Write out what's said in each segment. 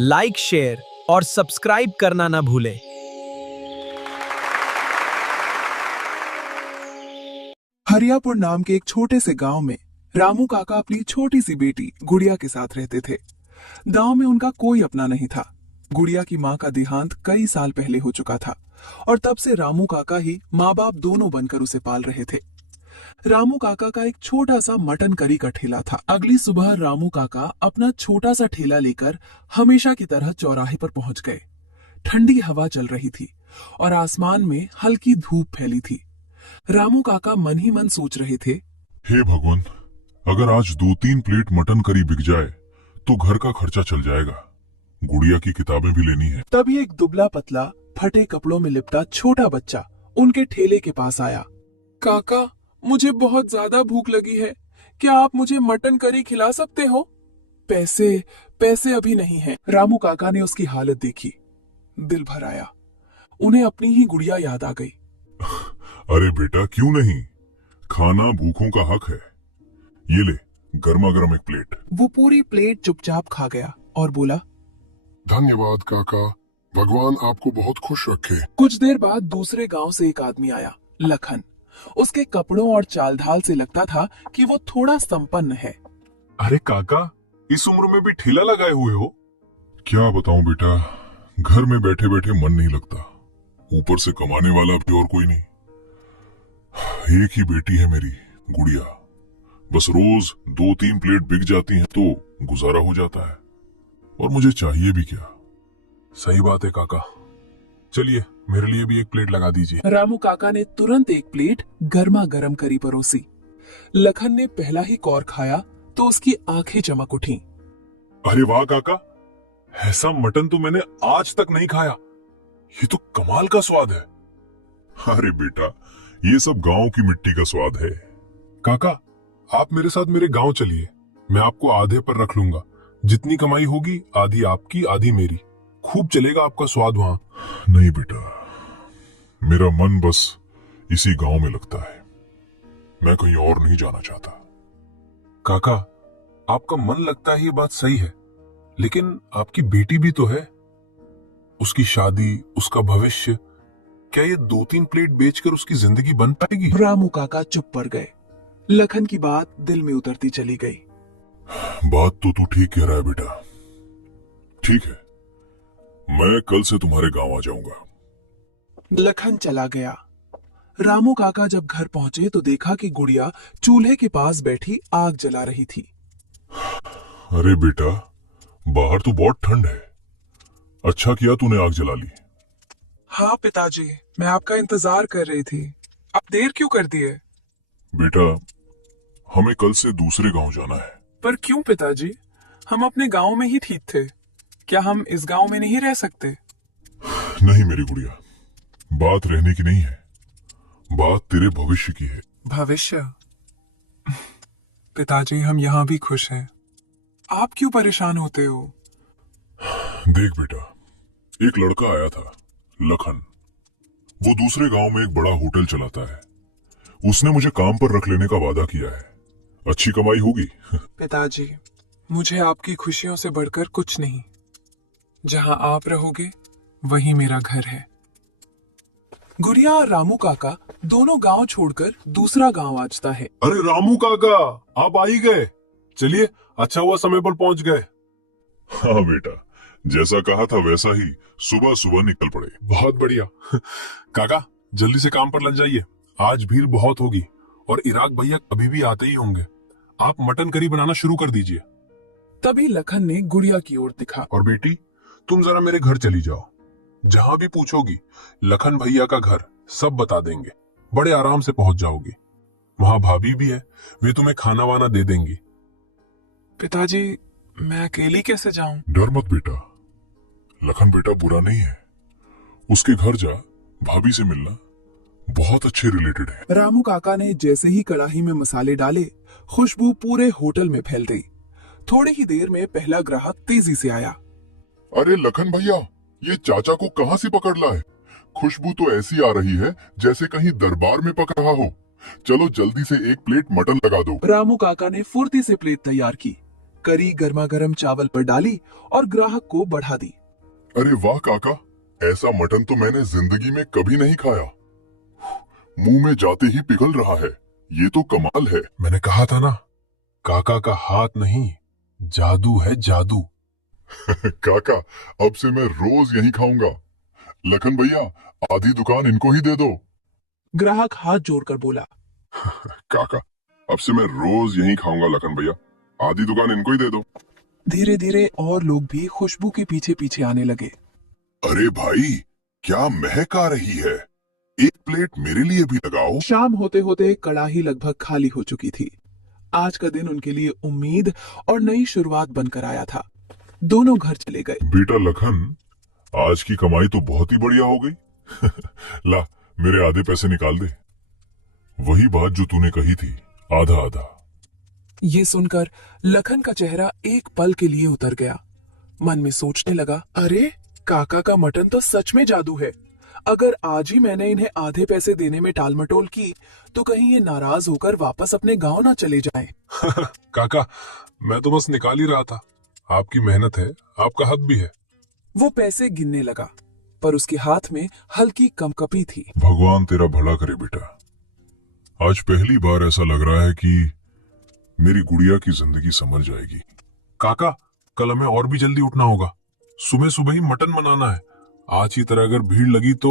Like, share और subscribe करना ना भूलें। हरियापुर नाम के एक छोटे से गांव में रामू काका अपनी छोटी सी बेटी गुड़िया के साथ रहते थे। गांव में उनका कोई अपना नहीं था। गुड़िया की मां का देहांत कई साल पहले हो चुका था और तब से रामू काका ही माँ बाप दोनों बनकर उसे पाल रहे थे। रामू काका का एक छोटा सा मटन करी का ठेला था। अगली सुबह रामू काका अपना छोटा सा ठेला लेकर हमेशा की तरह चौराहे पर पहुंच गए। ठंडी हवा चल रही थी और आसमान में हल्की धूप फैली थी। रामू काका मन ही मन सोच रहे थे, हे भगवान, अगर आज 2-3 प्लेट मटन करी बिक जाए तो घर का खर्चा चल जाएगा। गुड़िया की किताबें भी लेनी है। तभी एक दुबला पतला फटे कपड़ों में लिपटा छोटा बच्चा उनके ठेले के पास आया। काका, मुझे बहुत ज्यादा भूख लगी है, क्या आप मुझे मटन करी खिला सकते हो? पैसे अभी नहीं हैं। रामू काका ने उसकी हालत देखी, दिल भर आया। उन्हें अपनी ही गुड़िया याद आ गई। अरे बेटा, क्यों नहीं, खाना भूखों का हक है। ये ले, गर्मा गर्म एक प्लेट। वो पूरी प्लेट चुपचाप खा गया और बोला, धन्यवाद काका, भगवान आपको बहुत खुश रखे। कुछ देर बाद दूसरे गांव से एक आदमी आया, लखन। उसके कपड़ों और चाल ढाल से लगता था कि वो थोड़ा संपन्न है। अरे काका, इस उम्र में भी ठेला लगाए हुए हो? क्या बताऊं बेटा, घर में बैठे बैठे मन नहीं लगता, ऊपर से कमाने वाला भी और कोई नहीं। एक ही बेटी है मेरी, गुड़िया। बस रोज 2-3 प्लेट बिक जाती हैं तो गुजारा हो जाता है, और मुझे चाहिए भी क्या। सही बात है काका, चलिए मेरे लिए भी एक प्लेट लगा दीजिए। रामू काका ने तुरंत एक प्लेट गर्मा गर्म करी परोसी। लखन ने पहला ही कौर खाया तो उसकी आंखें चमक उठी। अरे वाह काका, ऐसा मटन तो मैंने आज तक नहीं खाया। ये तो कमाल का स्वाद है। अरे बेटा, ये सब गांव की मिट्टी का स्वाद है। काका, आप मेरे साथ मेरे गांव चलिए, मैं आपको आधे पर रख लूंगा। जितनी कमाई होगी आधी आपकी आधी मेरी। खूब चलेगा आपका स्वाद वहां। नहीं बेटा, मेरा मन बस इसी गांव में लगता है, मैं कहीं और नहीं जाना चाहता। काका, आपका मन लगता है, ये बात सही है, लेकिन आपकी बेटी भी तो है। उसकी शादी, उसका भविष्य, क्या ये 2-3 प्लेट बेचकर उसकी जिंदगी बन पाएगी? रामू काका चुप पड़ गए। लखन की बात दिल में उतरती चली गई। बात तो तू ठीक कह रहा है बेटा। ठीक है, मैं कल से तुम्हारे गांव आ जाऊंगा। लखन चला गया। रामू काका जब घर पहुंचे तो देखा कि गुड़िया चूल्हे के पास बैठी आग जला रही थी। अरे बेटा, बाहर तो बहुत ठंड है, अच्छा किया तूने आग जला ली। हाँ पिताजी, मैं आपका इंतजार कर रही थी, आप देर क्यों कर दिए? बेटा, हमें कल से दूसरे गांव जाना है। पर क्यों पिताजी, हम अपने गांव में ही ठीक थे, क्या हम इस गांव में नहीं रह सकते? नहीं मेरी गुड़िया, बात रहने की नहीं है, बात तेरे भविष्य की है। भविष्य? पिताजी, हम यहाँ भी खुश हैं, आप क्यों परेशान होते हो? देख बेटा, एक लड़का आया था, लखन। वो दूसरे गांव में एक बड़ा होटल चलाता है। उसने मुझे काम पर रख लेने का वादा किया है, अच्छी कमाई होगी। पिताजी, मुझे आपकी खुशियों से बढ़कर कुछ नहीं। जहां आप रहोगे वहीं मेरा घर है। गुड़िया और रामू काका दोनों गांव छोड़कर दूसरा गांव आजता है। अरे रामू काका, आप आ ही गए। चलिए, अच्छा हुआ समय पर पहुंच गए। हाँ बेटा, जैसा कहा था वैसा ही सुबह सुबह निकल पड़े। बहुत बढ़िया। काका, जल्दी से काम पर लग जाइए, आज भीड़ बहुत होगी और इराक भैया कभी भी आते ही होंगे। आप मटन करी बनाना शुरू कर दीजिए। तभी लखन ने गुड़िया की ओर दिखा। और बेटी, तुम जरा मेरे घर चली जाओ, जहां भी पूछोगी लखन भैया का घर सब बता देंगे, बड़े आराम से पहुंच जाओगी। वहां भाभी भी है, वे तुम्हें खाना वाना दे देंगी। पिताजी, मैं अकेली कैसे जाऊं? डर मत बेटा, लखन बेटा बुरा नहीं है, उसके घर जा, भाभी से मिलना, बहुत अच्छे रिलेटेड है। रामू काका ने जैसे ही कढ़ाई में मसाले डाले, खुशबू पूरे होटल में फैल गई। थोड़ी ही देर में पहला ग्राहक तेजी से आया। अरे लखन भैया, ये चाचा को कहाँ से पकड़ लाए? खुशबू तो ऐसी आ रही है जैसे कहीं दरबार में पक रहा हो। चलो जल्दी से एक प्लेट मटन लगा दो। रामू काका ने फुर्ती से प्लेट तैयार की। करी गर्मा गर्म चावल पर डाली और ग्राहक को बढ़ा दी। अरे वाह काका, ऐसा मटन तो मैंने जिंदगी में कभी नहीं खाया। मुंह में जाते ही पिघल रहा है, ये तो कमाल है। मैंने कहा था ना, काका का हाथ नहीं, जादू है जादू। काका, अब से मैं रोज यही खाऊंगा। लखन भैया, आधी दुकान इनको ही दे दो। ग्राहक हाथ जोड़कर बोला। काका, अब से मैं रोज यही खाऊंगा लखन भैया, आधी दुकान इनको ही दे दो। धीरे धीरे और लोग भी खुशबू के पीछे पीछे आने लगे। अरे भाई, क्या महक आ रही है, एक प्लेट मेरे लिए भी लगाओ। शाम होते होते कड़ाही लगभग खाली हो चुकी थी। आज का दिन उनके लिए उम्मीद और नई शुरुआत बनकर आया था। दोनों घर चले गए। बेटा लखन, आज की कमाई तो बहुत ही बढ़िया हो गई। ला, मेरे आधे पैसे निकाल दे। वही बात जो तूने कही थी, आधा आधा। ये सुनकर लखन का चेहरा एक पल के लिए उतर गया। मन में सोचने लगा, अरे काका का मटन तो सच में जादू है। अगर आज ही मैंने इन्हें आधे पैसे देने में टालमटोल की तो कहीं ये नाराज होकर वापस अपने गांव ना चले जाएं। काका, मैं तो बस निकाल ही रहा था। आपकी मेहनत है, आपका हक भी है। वो पैसे गिनने लगा, पर उसके हाथ में हल्की कंपकपी थी। भगवान तेरा भला करे बेटा। आज पहली बार ऐसा लग रहा है कि मेरी गुड़िया की जिंदगी समझ जाएगी। काका, कल हमें और भी जल्दी उठना होगा। सुबह सुबह ही मटन बनाना है। आज की तरह अगर भीड़ लगी तो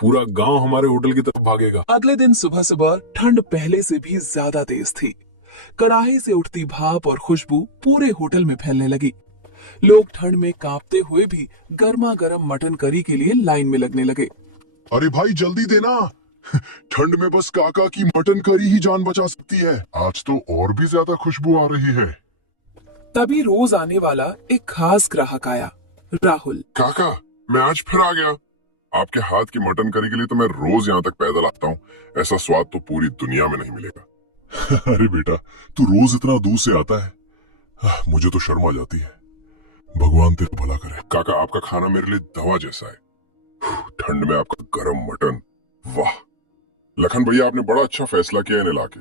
पूरा गांव हमारे होटल की तरफ भागेगा। अगले दिन सुबह सुबह ठंड पहले से भी ज्यादा तेज थी। कड़ाही से उठती भाप और खुशबू पूरे होटल में फैलने लगी। लोग ठंड में कांपते हुए भी गर्मा गर्म मटन करी के लिए लाइन में लगने लगे। अरे भाई जल्दी देना, ठंड में बस काका की मटन करी ही जान बचा सकती है। आज तो और भी ज्यादा खुशबू आ रही है। तभी रोज आने वाला एक खास ग्राहक आया, राहुल। काका, मैं आज फिर आ गया। आपके हाथ की मटन करी के लिए तो मैं रोज यहाँ तक पैदल आता हूँ। ऐसा स्वाद तो पूरी दुनिया में नहीं मिलेगा। अरे बेटा, तू रोज इतना दूर से आता है, मुझे तो शर्म आ जाती है। भगवान तेरा भला करे। काका, आपका खाना मेरे लिए दवा जैसा है। ठंड में आपका गरम मटन, वाह। लखन भैया, आपने बड़ा अच्छा फैसला किया इन्हें लाके।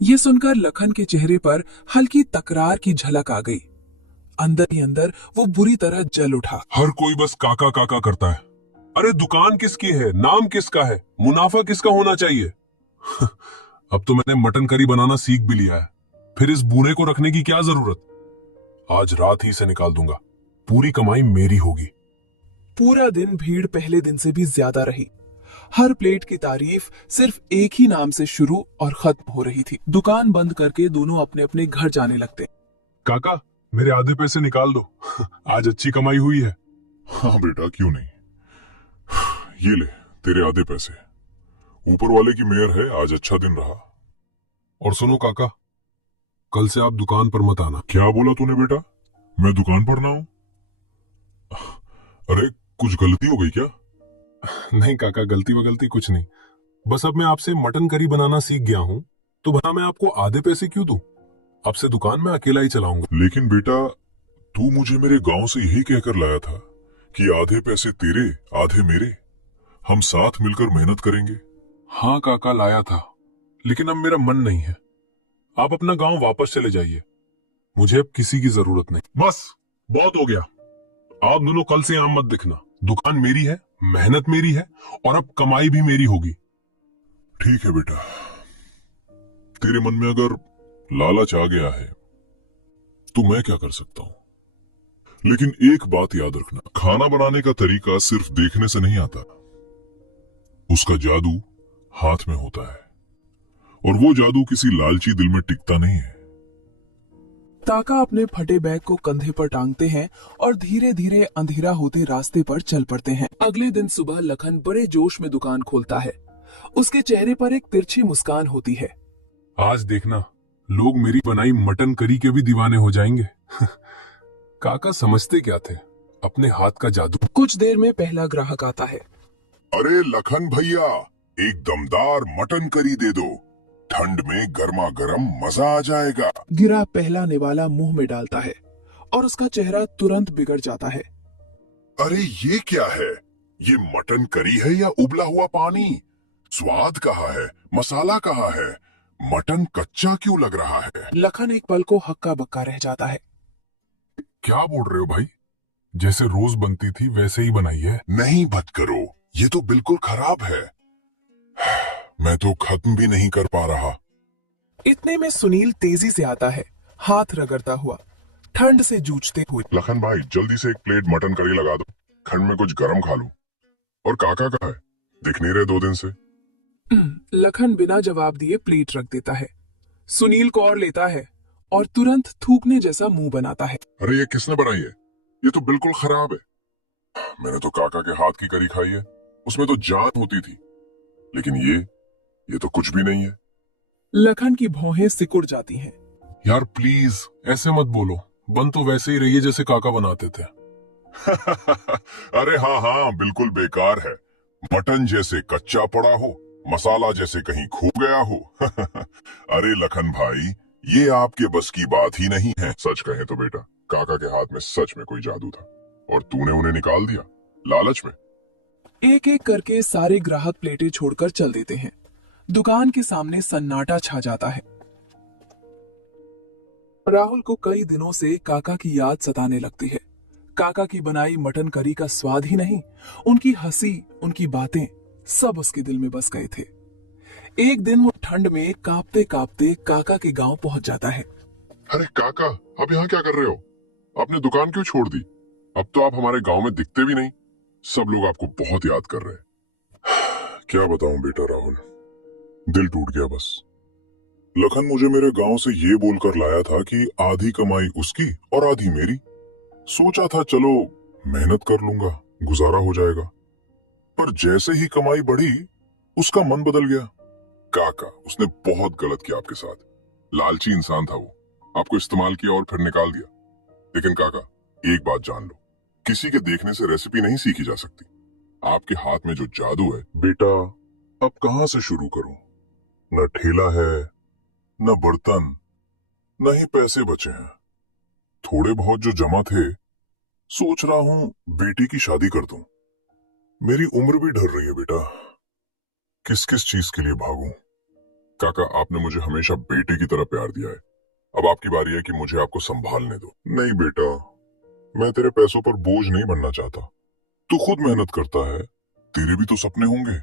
ये सुनकर लखन के चेहरे पर हल्की तकरार की झलक आ गई। अंदर ही अंदर वो बुरी तरह जल उठा। हर कोई बस काका काका करता है। अरे दुकान किसकी है, नाम किसका है, मुनाफा किसका होना चाहिए। अब तो मैंने मटन करी बनाना सीख भी लिया है, फिर इस बूढ़े को रखने की क्या जरूरत। आज रात ही से निकाल दूंगा, पूरी कमाई मेरी होगी। पूरा दिन भीड़ पहले दिन से भी ज्यादा रही। हर प्लेट की तारीफ सिर्फ एक ही नाम से शुरू और खत्म हो रही थी। दुकान बंद करके दोनों अपने अपने घर जाने लगते। काका, मेरे आधे पैसे निकाल दो, आज अच्छी कमाई हुई है। हाँ बेटा, क्यों नहीं। ये ले तेरे आधे पैसे। ऊपर वाले की मेहर है, आज अच्छा दिन रहा। और सुनो काका, कल से आप दुकान पर मत आना। क्या बोला तूने बेटा, मैं दुकान पर ना हूं? अरे कुछ गलती हो गई क्या? नहीं काका, गलती वगलती कुछ नहीं। बस अब मैं आपसे मटन करी बनाना सीख गया हूँ, तो भला मैं आपको आधे पैसे क्यों दूं? अब से दुकान में अकेला ही चलाऊंगा। लेकिन बेटा, तू मुझे मेरे गांव से यही कहकर लाया था कि आधे पैसे तेरे आधे मेरे, हम साथ मिलकर मेहनत करेंगे। हाँ काका, लाया था, लेकिन अब मेरा मन नहीं है। आप अपना गांव वापस चले जाइए, मुझे अब किसी की जरूरत नहीं। बस बहुत हो गया। आप दोनों कल से यहां मत दिखना। दुकान मेरी है, मेहनत मेरी है, और अब कमाई भी मेरी होगी। ठीक है बेटा, तेरे मन में अगर लालच आ गया है तो मैं क्या कर सकता हूं। लेकिन एक बात याद रखना, खाना बनाने का तरीका सिर्फ देखने से नहीं आता, उसका जादू हाथ में होता है, और वो जादू किसी लालची दिल में टिकता नहीं है। काका अपने फटे बैग को कंधे पर टांगते हैं और धीरे धीरे अंधेरा होते रास्ते पर चल पड़ते हैं। अगले दिन सुबह लखन बड़े जोश में दुकान खोलता है। उसके चेहरे पर एक तिरछी मुस्कान होती है। आज देखना, लोग मेरी बनाई मटन करी के भी दीवाने हो जाएंगे। काका समझते क्या थे, अपने हाथ का जादू। कुछ देर में पहला ग्राहक आता है। अरे लखन भैया, एक दमदार मटन करी दे दो, ठंड में गर्मा गर्म मजा आ जाएगा। गिरा पहला निवाला मुंह में डालता है और उसका चेहरा तुरंत बिगड़ जाता है। अरे ये क्या है, ये मटन करी है या उबला हुआ पानी? स्वाद कहाँ है, मसाला कहाँ है? मटन कच्चा क्यों लग रहा है? लखन एक पल को हक्का बक्का रह जाता है। क्या बोल रहे हो भाई? जैसे रोज बनती थी वैसे ही बनाई है। नहीं मत करो, ये तो बिल्कुल खराब है। मैं तो खत्म भी नहीं कर पा रहा। इतने में सुनील तेजी से आता है, हाथ रगड़ता हुआ, ठंड से जूझते हुए। लखन भाई, जल्दी से एक प्लेट मटन करी लगा दो, ठंड में कुछ गरम खा लूं। और काका कहाँ है? दिख नहीं रहे 2 दिन से। लखन बिना जवाब दिए प्लेट रख देता है। सुनील को और लेता है और तुरंत थूकने जैसा मुंह बनाता है। अरे ये किसने बनाई है? ये तो बिल्कुल खराब है। मैंने तो काका के हाथ की करी खाई है, उसमें तो जान होती थी। लेकिन ये तो कुछ भी नहीं है। लखन की भौहें सिकुड़ जाती हैं। यार प्लीज ऐसे मत बोलो, बन तो वैसे ही रही है जैसे काका बनाते थे। अरे हाँ हाँ, बिल्कुल बेकार है। मटन जैसे कच्चा पड़ा हो, मसाला जैसे कहीं खो गया हो। अरे लखन भाई, ये आपके बस की बात ही नहीं है। सच कहे तो बेटा, काका के हाथ में सच में कोई जादू था और तूने उन्हें निकाल दिया लालच में। एक एक करके सारे ग्राहक प्लेटें छोड़कर चल देते हैं। दुकान के सामने सन्नाटा छा जाता है। राहुल को कई दिनों से काका की याद सताने लगती है। काका की बनाई मटन करी का स्वाद ही नहीं, उनकी हंसी, उनकी बातें सब उसके दिल में बस गए थे। एक दिन वो ठंड में कांपते कांपते काका के गांव पहुंच जाता है। अरे काका, आप यहाँ क्या कर रहे हो? आपने दुकान क्यों छोड़ दी? अब तो आप हमारे गांव में दिखते भी नहीं। सब लोग आपको बहुत याद कर रहे हैं। क्या बताऊं बेटा राहुल, दिल टूट गया बस। लखन मुझे मेरे गांव से ये बोलकर लाया था कि आधी कमाई उसकी और आधी मेरी। सोचा था चलो मेहनत कर लूंगा, गुजारा हो जाएगा। पर जैसे ही कमाई बढ़ी, उसका मन बदल गया। काका, उसने बहुत गलत किया आपके साथ। लालची इंसान था वो, आपको इस्तेमाल किया और फिर निकाल दिया। लेकिन काका, एक बात जान लो, किसी के देखने से रेसिपी नहीं सीखी जा सकती। आपके हाथ में जो जादू है बेटा, अब कहां से शुरू करूं? न ठेला है, न बर्तन, न ही पैसे बचे हैं। थोड़े बहुत जो जमा थे, सोच रहा हूं बेटी की शादी कर दूं। मेरी उम्र भी ढल रही है बेटा, किस किस चीज के लिए भागूं? काका, आपने मुझे हमेशा बेटे की तरह प्यार दिया है। अब आपकी बारी है कि मुझे आपको संभालने दो। नहीं बेटा, मैं तेरे पैसों पर बोझ नहीं बनना चाहता। तू खुद मेहनत करता है, तेरे भी तो सपने होंगे।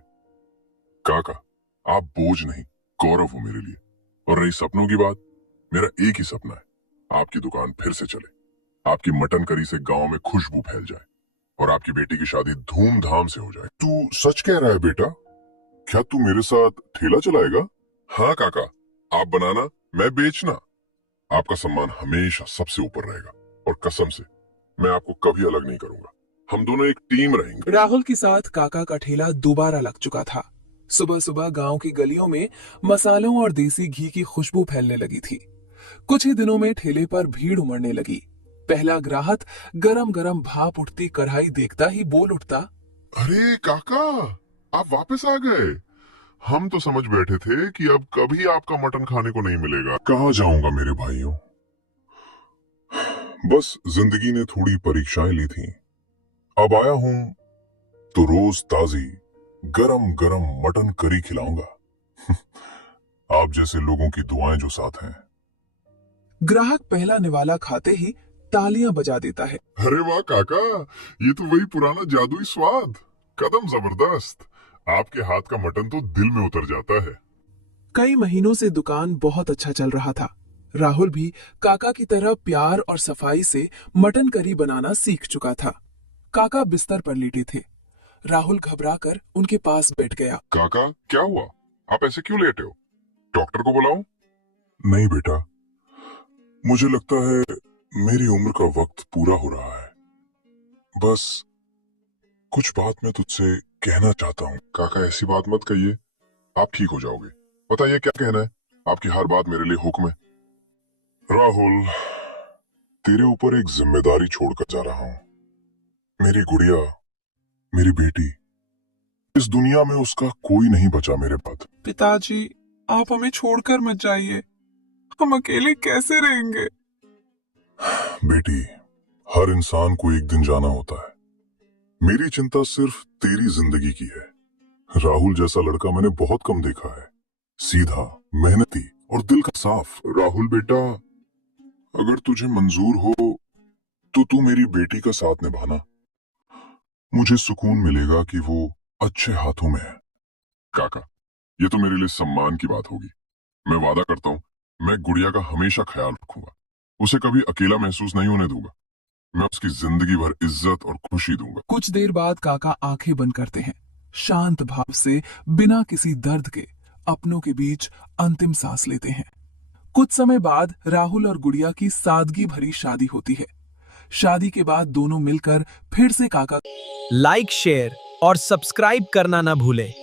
काका, आप बोझ नहीं, गौरव हो मेरे लिए। और रही सपनों की बात, मेरा एक ही सपना है, आपकी दुकान फिर से चले, आपकी मटन करी से गांव में खुशबू फैल जाए और आपकी बेटी की शादी धूमधाम से हो जाए। तू सच कह रहा है बेटा? क्या तू मेरे साथ ठेला चलाएगा? हाँ काका, आप बनाना, मैं बेचना। आपका सम्मान हमेशा सबसे ऊपर रहेगा और कसम से मैं आपको कभी अलग नहीं करूंगा। हम दोनों एक टीम रहेंगे। राहुल के साथ काका का ठेला दोबारा लग चुका था। सुबह सुबह गांव की गलियों में मसालों और देसी घी की खुशबू फैलने लगी थी। कुछ ही दिनों में ठेले पर भीड़ उमड़ने लगी। पहला ग्राहक गरम गरम भाप उठती कढ़ाई देखता ही बोल उठता, अरे काका, आप वापस आ गए। हम तो समझ बैठे थे कि अब कभी आपका मटन खाने को नहीं मिलेगा। कहाँ जाऊंगा मेरे भाइयों, बस जिंदगी ने थोड़ी परीक्षाएं ली थी। अब आया हूं तो रोज ताजी गरम गरम मटन करी खिलाऊंगा। आप जैसे लोगों की दुआएं जो साथ हैं। ग्राहक पहला निवाला खाते ही तालियां बजा देता है। अरे वाह काका, ये तो वही पुराना जादुई स्वाद। कदम जबरदस्त। आपके हाथ का मटन तो दिल में उतर जाता है। कई महीनों से दुकान बहुत अच्छा चल रहा था। राहुल भी काका की तरह प्यार और सफाई से मटन करी बनाना सीख चुका था। काका बिस्तर पर लेटे थे। राहुल घबराकर उनके पास बैठ गया। काका, क्या हुआ? आप ऐसे क्यों लेटे हो? डॉक्टर को बुलाऊं? नहीं बेटा, मुझे लगता है मेरी उम्र का वक्त पूरा हो रहा है। बस कुछ बात मैं तुझसे कहना चाहता हूँ। काका, ऐसी बात मत कहिए, आप ठीक हो जाओगे। बताइए क्या कहना है? आपकी हर बात मेरे लिए हुक्म है। राहुल, तेरे ऊपर एक जिम्मेदारी छोड़कर जा रहा हूँ। मेरी गुड़िया, मेरी बेटी, इस दुनिया में उसका कोई नहीं बचा मेरे बाद। पिताजी, आप हमें छोड़कर मत जाइए, हम अकेले कैसे रहेंगे? बेटी, हर इंसान को एक दिन जाना होता है। मेरी चिंता सिर्फ तेरी जिंदगी की है। राहुल जैसा लड़का मैंने बहुत कम देखा है। सीधा, मेहनती और दिल का साफ। राहुल बेटा, अगर तुझे मंजूर हो तो तू मेरी बेटी का साथ निभाना। मुझे सुकून मिलेगा कि वो अच्छे हाथों में है। काका, ये तो मेरे लिए सम्मान की बात होगी। मैं वादा करता हूँ, मैं गुड़िया का हमेशा ख्याल रखूंगा। उसे कभी अकेला महसूस नहीं होने दूंगा। मैं उसकी जिंदगी भर इज्जत और खुशी दूंगा। कुछ देर बाद काका आंखें बंद करते हैं, शांत भाव से बिना किसी दर्द के अपनों के बीच अंतिम सांस लेते हैं। कुछ समय बाद राहुल और गुड़िया की सादगी भरी शादी होती है। शादी के बाद दोनों मिलकर फिर से काका लाइक, शेयर और सब्सक्राइब करना ना भूलें।